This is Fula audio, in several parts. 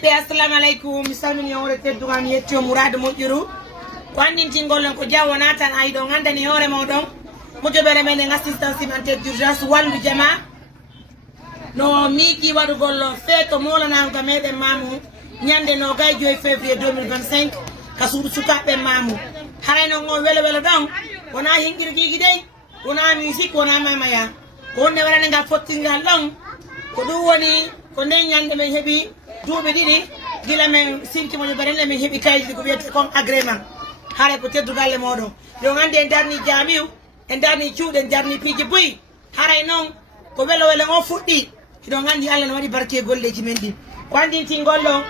Assalamu alaikum, misalmini hore tedduga mi yetti o Mourad moƴƴiru ko andinti gollon ko jawo natan ay ɗo gandani hoore moɗon moƴƴoɓere meɗen assistance humanitaire d'urgence wallu jama no miiqi waɗugol feeto molanaga meɗen mamu ñande 25 février 2025 ka suuɗu sukaɓe mamu haray non o welo welo ɗon wona hinqirqiqui ɗey wona musique wona mamaya ko wonde waɗanega fottingal ɗon ko ɗum woni ko nden ñande men heeɓi duuɓi ɗiɗi gila men sinki moƴƴoɓere nde min heeɓi kayitɗi ko wiyete comme agrément haare ko teddugalle moɗon yo gandi en darni jamiu en darni cuuɗe en darni piiji boyi haray noon ko welo welo o fuɗɗi hiɗon gandi allah ne waɗi barke golleji men ɗi ko andinti gollo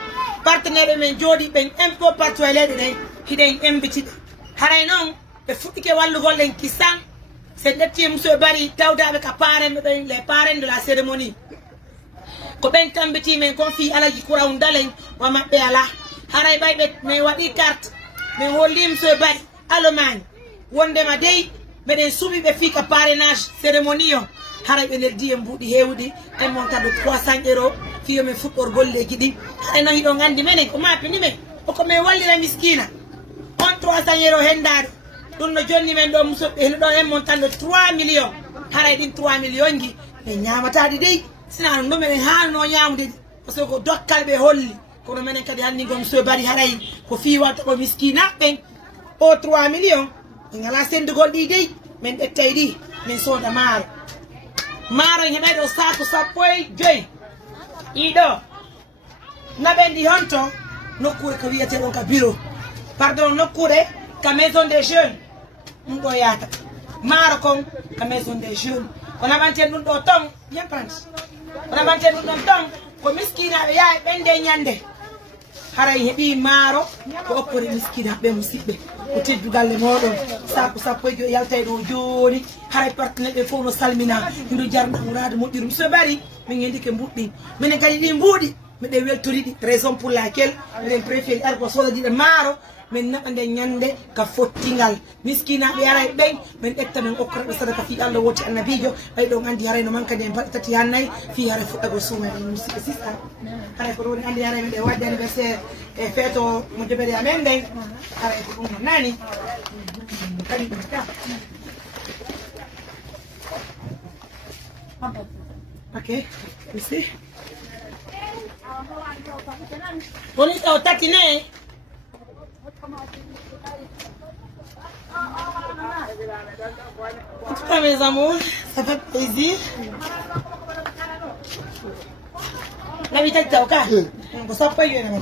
partenaire men jooɗi ɓen impo partout e leyɗe ɗen hiɗen embitiɗe haray noon ɓe fuɗɗike wallugol ɗen kisan sen ƴetti monsieur Bari tawdaɓe ka parrain ɓen les parrain de la cérémonie ko ɓen tambiti men confi alaji kuraw dalen wa maɓɓe ala haray ɓayɓe min waɗi carte min holli monsieur Bari Allemagne wondema dey meɗen suuɓi ɓe fika parrainage cérémonie o haray ɓe leddi en mbuuɗi hewɗi en montade 300 € fiyo min fuɗɗor golleji ɗi haɗa nayi ɗo gandi menen ko mapini men oko min wallira miskina on 300 € hendade ɗum no jonni men ɗo musoɓɓe heno ɗo en montande 3 millions haray ɗin 3 millions ji min ñamataɗi dey sina ɗum minen hanno ñamude par ce que ko dokkal ɓe holli kono minen kadi hanni go monsieur Bari haray ko fi watta ko miskinaɓɓen o 3 millions min ala sendugol ɗi dey min ƴettay ɗi min sooda maaro maaro en heɓay ɗo saku 15 ɗiɗo naɓen ɗi honto nokkure ko wiyete ɗon ka bureau pardon nokkure ka maison des jeunes ɗum ɗo yaata maaro kon ka maison des jeunes ko naɓanten ɗum ɗo ton yemprante ko naɓanten ɗum ɗon ton ko miskinaɓe yaha ɓende ñande haray heeɓi maaro ko oppore miskinaɓe musidɓe ko teddugalle moɗon saku 15 yaltay ɗo joni haray partenaire ɓe fof no salmina hiɗo jarna Mourad moƴƴiru monsieur Bari min hendike mbuɗɗi minen kadi ɗi mbuuɗi miɗen weltoriɗi raison pour laquelle miɗen préféré arko sodajiɗe maaro min naɓa nde ñande ka fottingal miskinaɓe aray ɓen min ƴetta min okkoraɓe sadaka fi Allah woti annabijo ɓay ɗon andi haray no manka nde mbaɗi tati hannayyi fi haray fuɗɗagol suumaɗen musidɓe sista haray ko ɗoni andi haray miɗen wadde anniversaire e feeto mo joɓere amen nden haray ko ɗum no nani kadi ɗum ka ok merci woni taw tati ne en tout cas mes amours ça fait plaisir nabi tati taw ka ko sappo yone ma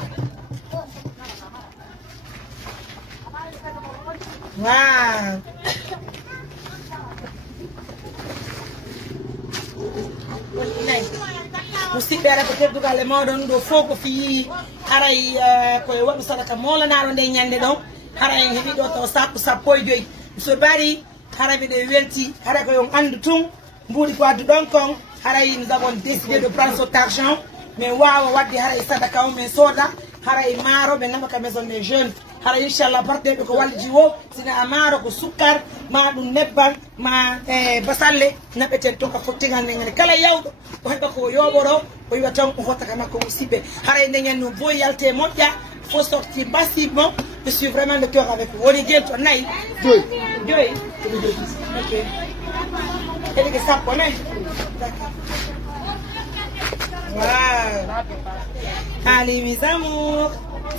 wow musidɓe ara ko teddugalle mawɗon ɗo fof ko fi haray koye waɗu sadaka molanaɗo nde ñande ɗon haray en heeɓi ɗo taw saku 15 monsieur Bari haray ɓeɗe welti haray ko yon andu tun mbuuɗi ko addu ɗon kon haray nous avons décidé de prendre cet argent min wawa wadde haray sadaka o min sooda haray maaro ɓe naɓa ka maison des jeunes haray inchallah parteɓe ko walliji wo sina a maaro ko sukkar ma ɗum nebban ma basalle naɓeten toon ka fottigal ndegane kala yawɗo o heɓa ko yoɓoro o wiwa tan o hottaka makko musidɓe haray ndeñen no boyi yalte moƴƴa faut sortir massivement je suis vraiment le cœur avec vous woni guel to nayyi joyi ok heɗi ke sappo nayi wow allez mes amours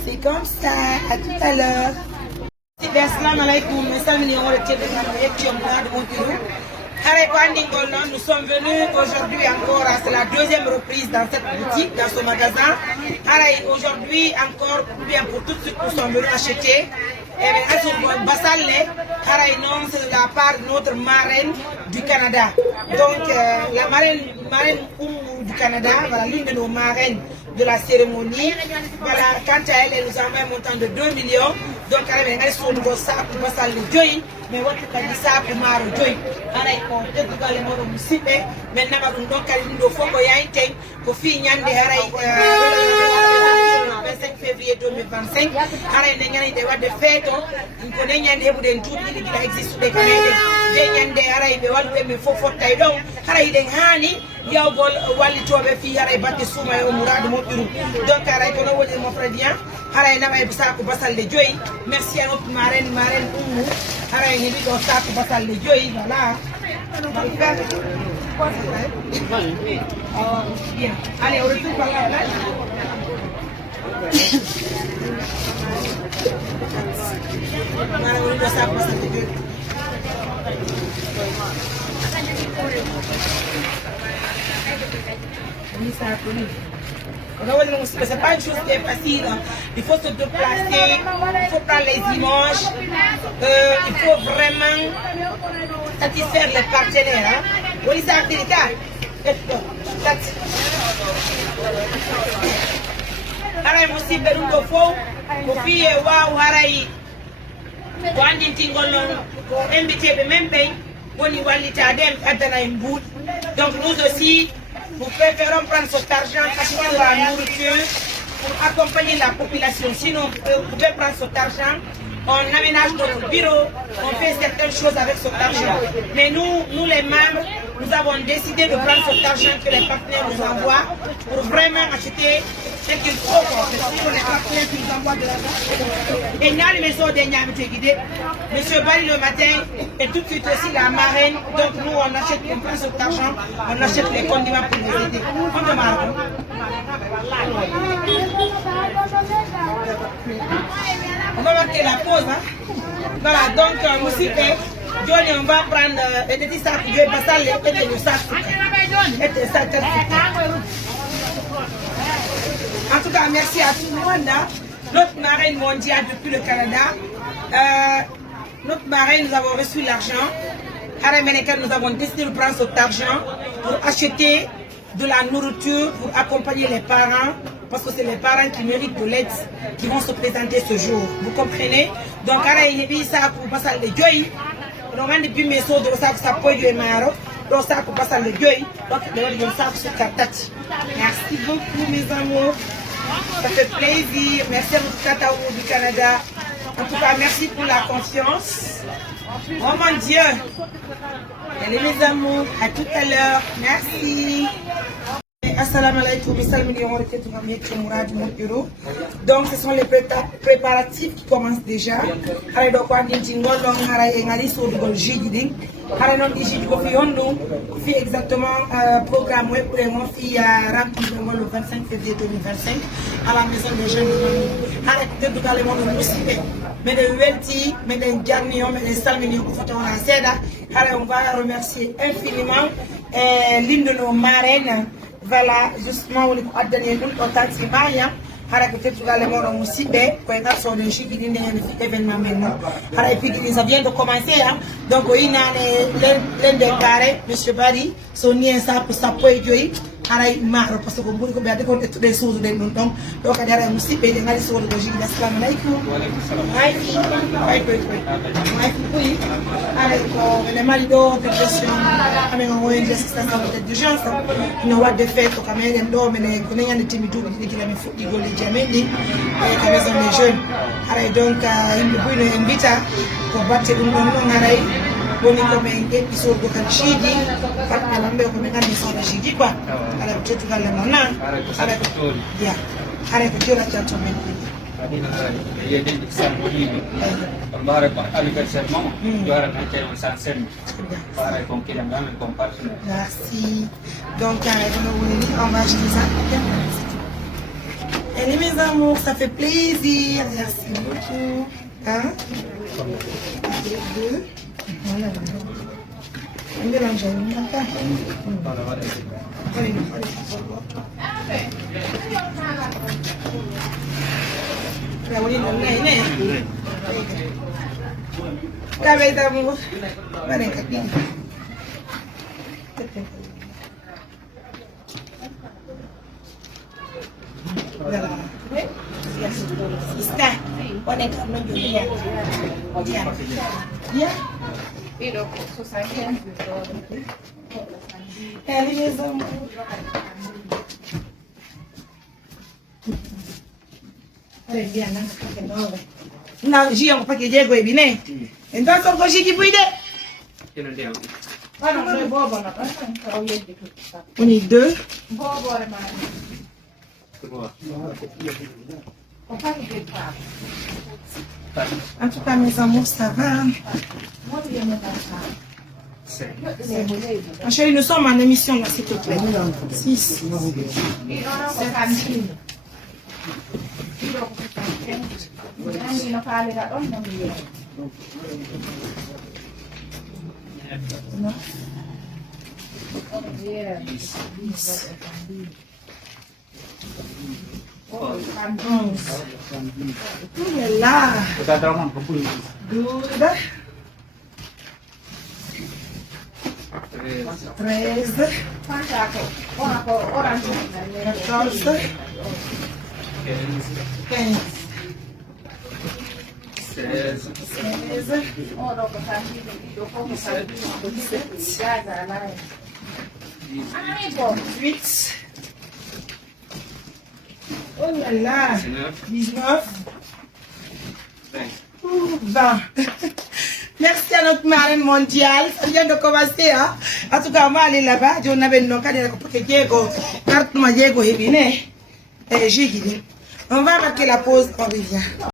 c'est comme ça à tout à l'heure assalamu alaikum mi salmini on waɗa teddugal no yetti o Mourad moƴƴiru haray ko andingol noon nous sommes venus aujourd'hui encore c'est la deuxième reprise dans cette boutique dans ce magasin haray aujourd'hui encore ou bien pour tout de suite nous sommes venus acheter et bien asur basalle haray noon c'est de la part de notre marraine du Canada donc la marraine du Canada voilà l'une de nos marraines de la cérémonie voilà quant à elle nous envoie un montant de 2 millions donc ara ɓe gari sodugo saku basalle joyi min watti kadi saku maaro joyi haray ko teddugalle moɗon musidɓe min naɓa ɗum ɗon kadi ɗum ɗo fof ko yayten ko fi ñande haray 25 février 2025 haray nde ñande wadde feeto ko nde ñande heɓuɗen duuɓi ɗiɗi gila existuɗe ka meɗen nde ñande haray ɓe walluɓe min fof fottay ɗon haray ɗen haani yawgol wallitoɓe fi haray batte suuma e o Mourad moƴƴuru donc haray kono frère bien. Haray na may bisa ko basal de joy. Merci à notre marraine Oumou. Haray ni do sa ko basal de joy. Voilà. Quoi ça fait? Bien. Allez, on retourne par là. Voilà, on doit ça basal de joy. C'est pas une chose qui est facile. Il faut se déplacer, il faut prendre les images, il faut vraiment satisfaire les partenaires. Oui, ça a été le cas. Haray aussi berugo fo ko fiye waaw haray ko andintingol non ko invité be membe woni wallita den adana en bout. Donc nous aussi nous préférons prendre cet argent acheter la nourriture pour accompagner la population. Sinon, vous pouvez prendre cet argent, on aménage notre bureau, on fait certaines choses avec cet argent. Mais nous les membres, nous avons décidé de prendre cet argent que les partenaires nous envoient pour vraiment acheter ce qu'il faut. Pour les partenaires qui nous envoient de l'argent. Et il y a les maisons des Niamite guidés. Monsieur Bali le matin et tout de suite aussi la marraine. Donc nous on achète, on prend cet argent, on achète les condiments pour les aider. On demande. On va marquer la pause. Hein? Voilà, donc aussi, Johnny, on va prendre les petits sacs de passal et le sac. En tout cas, merci à tout le monde. Notre marraine mondiale depuis le Canada. Notre marraine, nous avons reçu l'argent. Nous avons décidé de prendre cet argent pour acheter de la nourriture, pour accompagner les parents. Parce que c'est les parents qui méritent de l'aide qui vont se présenter ce jour. Vous comprenez? Donc, il y a ça pour passer le joy. Donc, on a depuis mes sauts de ça, ça peut être maro. Donc, ça pour passer le joy. Donc, il y a ça pour se cartati. Merci beaucoup, mes amours. Ça fait plaisir. Merci à votre Tataou du Canada. En tout cas, merci pour la confiance. Oh mon Dieu. Allez, mes amours. À tout à l'heure. Merci. Assalamu alaikum, donc ce sont les préparatifs qui commencent déjà. Donc exactement programme web pour le 25 février 2025 à la maison des jeunes. On va remercier infiniment l'une de nos marraines. Voilà, justement, on a donné une autant de Maria. Peut-être que les gens aussi bien, quand ils sont les chiffres qui viennent de événement maintenant. Et puis, ça vient de commencer. Donc, il y a l'un des carrés, M. Bari, son lien ça pour sa poésie. Haray maro parce que vous pouvez bien découvrir toutes les choses de nous donc à dire aussi payer les choses de logique assalamu alaikum wa alaikum oui avec les maridos de gestion avec un ONG assistance d'urgence nous avons des fêtes au Cameroun donc mais connait y a des timides qui la me faut di gol jameni et la maison des jeunes haray donc il me invite pour battre nous haray boni comme un épisode de Kanchidi, fatna lambe comme un épisode de Chidi quoi. Alors peut-être que le mona, alors bien, alors que tu as tout mis. Il y a des ceremonies. On va répondre à l'anniversaire. Tu vas remettre un sunset. Para conquérir un compagnon. Merci. Donc on va acheter ça. Et mes amours, ça fait plaisir. Merci beaucoup. Hein? Deux. Voilà. On mélange un Não, Gia, um paquete de água aí, né? Então, só coxinha que puide. On est deux. En tout cas, mes amours, ça va. Chérie, nous sommes en émission là, s'il te plaît. 6. Là. Good. 13. 14. 15. 16. 8. Oh là là. 19. 20. Merci à notre marraine mondiale. Ça vient de commencer. Hein? En tout cas, on va aller là-bas. On avait une occasion de Diego. Carte Diego et Binet. On va marquer la pause. On revient.